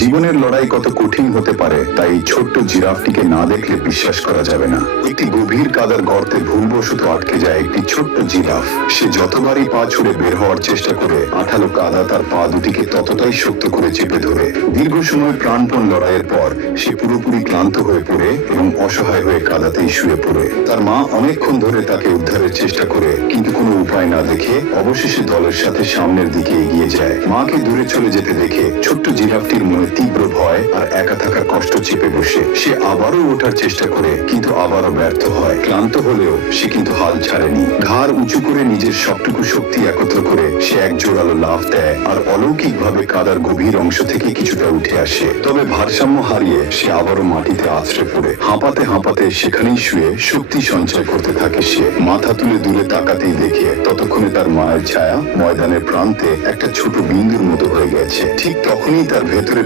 জীবনের লড়াই কত কঠিন হতে পারে তাই এই ছোট্ট জিরাফটিকে না দেখলে বিশ্বাস করা যাবে না। একটি গভীর কাদার গর্তে ভুলবশত আটকে যায় একটি ছোট্ট জিরাফ। সে যতবারই পা ছুড়ে বের হওয়ার চেষ্টা করে আঠালো কাদা তার পা দুটিকে ততটাই শক্ত করে চেপে ধরে। দীর্ঘ সময় প্রাণপণ লড়াইয়ের পর সে পুরোপুরি ক্লান্ত হয়ে পড়ে এবং অসহায় হয়ে কাদাতেই শুয়ে পড়ে। তার মা অনেকক্ষণ ধরে তাকে উদ্ধারের চেষ্টা করে, কিন্তু কোনো উপায় না দেখে অবশেষে দলের সাথে সামনের দিকে এগিয়ে যায়। মাকে দূরে চলে যেতে দেখে ছোট্ট জিরাফটির মনে তীব্র ভয় আর একা থাকার কষ্ট চেপে বসে। সে আবারও ওঠার চেষ্টা করে, কিন্তু আবারও ব্যর্থ হয়। ক্লান্ত হলেও সে কিন্তু হাল ছাড়েনি। ঘাড় উঁচু করে নিজের সবটুকু শক্তি একত্র করে সে এক জোরালো লাফ দেয় আর অলৌকিকভাবে কাদার গভীর অংশ থেকে কিছুটা উঠে আসে। তবে ভারসাম্য হারিয়ে সে আবারও মাটিতে আছড়ে পড়ে। হাঁপাতে হাঁপাতে সেখানেই শুয়ে শক্তি সঞ্চয় করতে থাকে সে। মাথা তুলে দূরে তাকাতেই দেখে ততক্ষণে তার মায়ের ছায়া ময়দানের প্রান্তে একটা ছোট বিন্দুর মতো হয়ে গেছে। ঠিক তখনই তার ভেতরে